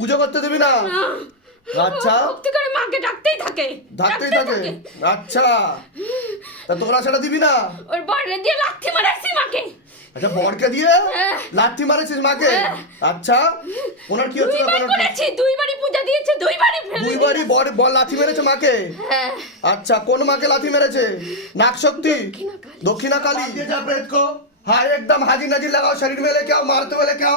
পুজো করতে দিবি না? আচ্ছা। ভক্তি করে মাকে ডাকতেই থাকে। ডাকতেই থাকে। আচ্ছা। তা দিবি না? ওর বররে দিয়ে মাকে। আচ্ছা বরকে দিয়ে হ্যাঁ। মাকে? হ্যাঁ। আচ্ছা। ওনার কি হচ্ছে দুইবার করেছি দুইবারই পূজা দিয়েছে দুইবারই দুইবারই বর মেরেছে মাকে? হ্যাঁ। আচ্ছা কোন মাকে লাথি মেরেছে? নাক শক্তি দক্ষিণা কালী দক্ষিণা কো হায় একদম হাজির নাজির লাগাও শরীর মেলে কেউ মারতে মেলে কেউ।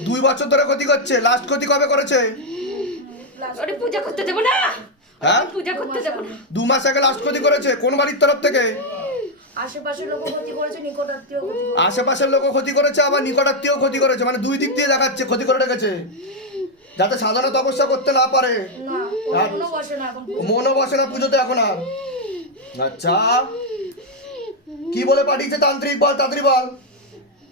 দুই বছর ধরে ক্ষতি করছে লাস্ট ক্ষতি কবে করেছে? ওরে পূজা করতে দেবো না। হ্যাঁ? পূজা করতে দেবো না। দু মাস আগে লাস্ট ক্ষতি করেছে কোন বাড়ির তরফ থেকে? আশেপাশের লোক ক্ষতি করেছে আশেপাশের ক্ষতি আবার নিকটাত্মীয় ক্ষতি করেছে মানে দুই দিক দিয়ে দেখাচ্ছে ক্ষতি করে রেখেছে। যাতে সাধারণ তপস্যা করতে না পারে। মনও বসে না পুজোতে এখন আর। আচ্ছা। কি বলে পাঠিয়েছে তান্ত্রিক বল তান্ত্রিক বল?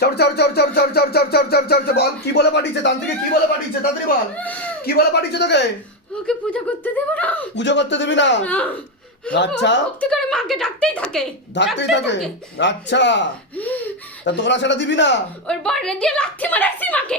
চর চর চর চর চর চর চর চর চর চড় বল কি বলে পাঠিয়েছে তান্ত্রিকে কি বলে পাঠিয়েছে তাড়াতাড়ি বল কি বলে পাঠিয়েছে তোকে ওকে পূজা করতে দেব না পূজা করতে দিবি না আচ্ছা ভক্তি করে মাকে ডাকতেই থাকে ডাকতেই থাকে আচ্ছা তা তোরা সেটা দিবি না ওর বড় দিয়ে লাথি মারাইছি মাকে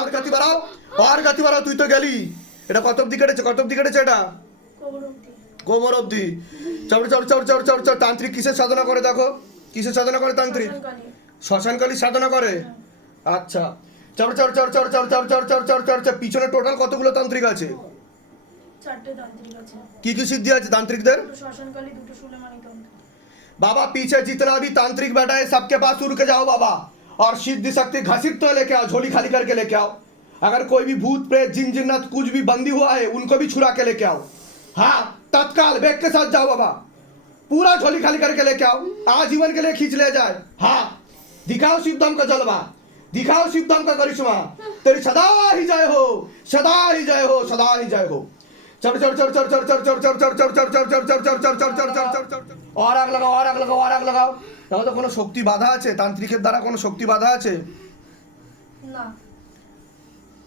আর গতি বাড়াও আর গতি বাড়াও তুই তো গেলি এটা কত অব্দি কেটেছে কত অব্দি কেটেছে এটা কোমর অবধি। কোমর অব্দি চড় চড় চড় চড় চড় চড় তান্ত্রিক কিসের সাধনা করে দেখো কিসের সাধনা করে তান্ত্রিক শ্মশানকালী। শ্মশানকালী সাধনা করে আচ্ছা চড় চড় চড় চড় চড় চড় চড় চড় চড় চড় চড় পিছনে টোটাল কতগুলো তান্ত্রিক আছে চারটে তান্ত্রিক আছে কি কি সিদ্ধি আছে তান্ত্রিকদের দুটো শ্মশানকালী দুটো সুলেমানি তন্ত্র बाबा पीछे जितना भी तांत्रिक बैठा है सबके पास उड़ के जाओ बाबा और सिद्धि शक्ति घसीट तो लेके आओ झोली खाली करके लेके आओ अगर कोई भी भूत प्रेत जिन जिन्नत कुछ भी बंदी हुआ है उनको भी छुड़ा के लेके आओ हाँ तत्काल बैग के साथ जाओ बाबा पूरा झोली खाली करके लेके आओ आजीवन के लिए खींच ले जाए हाँ दिखाओ शिवधाम का जलवा दिखाओ शिवधाम का करिश्मा तेरी सदा ही जय हो सदा ही जय हो सदा ही जय हो चढ़ चढ़ चढ़ चढ़ चढ़ चढ़ चढ़ चढ़ चढ़ चढ़ चढ़ चढ़ चढ़ चढ़ चढ़ चढ़ चढ़ चढ़ चढ़ चढ़ और आग লাগাও আর আগ লাগাও আর আগ লাগাও তাহলে তো কোনো শক্তি বাধা আছে তান্ত্রিকের দ্বারা কোনো শক্তি বাধা আছে না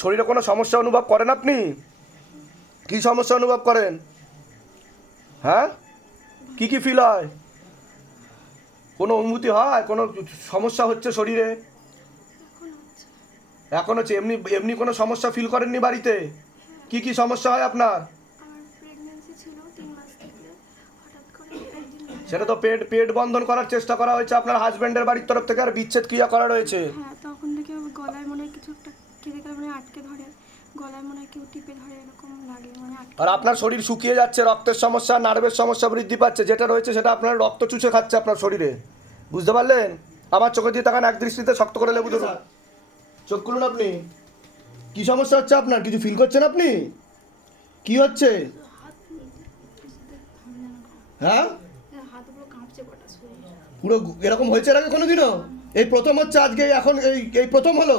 শরীরে কোনো সমস্যা অনুভব করেন আপনি? কি সমস্যা অনুভব করেন? হ্যাঁ? কি কি ফিল হয়? কোনো অনুভূতি হয়? কোনো সমস্যা হচ্ছে শরীরে? এখন হচ্ছে, এমনি এমনি কোনো সমস্যা ফিল করেননি বাড়িতে? কি কি সমস্যা হয় আপনার? সেটা তো পেট পেট বন্ধন করার চেষ্টা করা হয়েছে আপনার হাজব্যান্ডের বাড়ির তরফ থেকে, আর বিচ্ছেদ ক্রিয়া করা রয়েছে। হ্যাঁ, তখন থেকে গলায় মনে কিছু একটা আটকে গেলে মানে আটকে ধরে, গলায় মনে হয় কেউ টিপে ধরে, এরকম লাগে মানে আর আপনার শরীর শুকিয়ে যাচ্ছে, রক্তের সমস্যা, নার্ভের সমস্যা বৃদ্ধি পাচ্ছে, যেটা রয়েছে সেটা আপনার রক্ত চুষে খাচ্ছে আপনার শরীরে। বুঝতে পারলেন? আমার চোখে দিয়ে তাকান, এক দৃষ্টিতে শক্ত করে লেবু ধরুন। চোখ করুন আপনি। কি সমস্যা হচ্ছে আপনার? কিছু ফিল করছেন আপনি? কি হচ্ছে? হ্যাঁ? পুরো এরকম হয়েছে এর আগে কোনোদিনও? এই প্রথম হচ্ছে আজকে, এখন এই এই প্রথম হলো?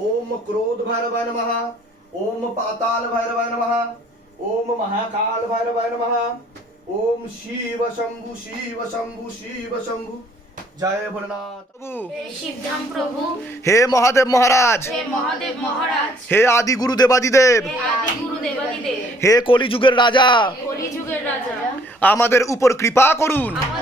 ओम क्रोध भैरवाय नमः ओम पाताल भैरवाय नमः ओम महाकाल भैरवाय नमः ओम शिव शंभु शिव शंभु शिव शंभु जय भोलेनाथ प्रभु হে শিবধাম প্রভু হে মহাদেব মহারাজ হে মহাদেব মহারাজ হে আদি গুরু দেবাদিদেব হে আদি গুরু দেবাদিদেব হে কলিযুগের রাজা কলিযুগের রাজা আমাদের উপর কৃপা করুন আমাদের উপর কৃপা করুন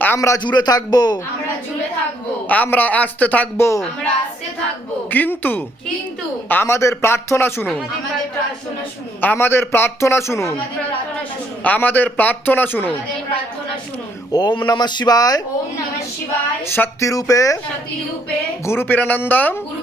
আমরা জুড়ে থাকব। আমরা আসতে থাকব। কিন্তু আমাদের প্রার্থনা শুনুন। আমাদের প্রার্থনা শুনুন। আমাদের প্রার্থনা শুনুন। ওম নমঃ শিবায়। শক্তিরূপে। গুরু পিরানন্দম।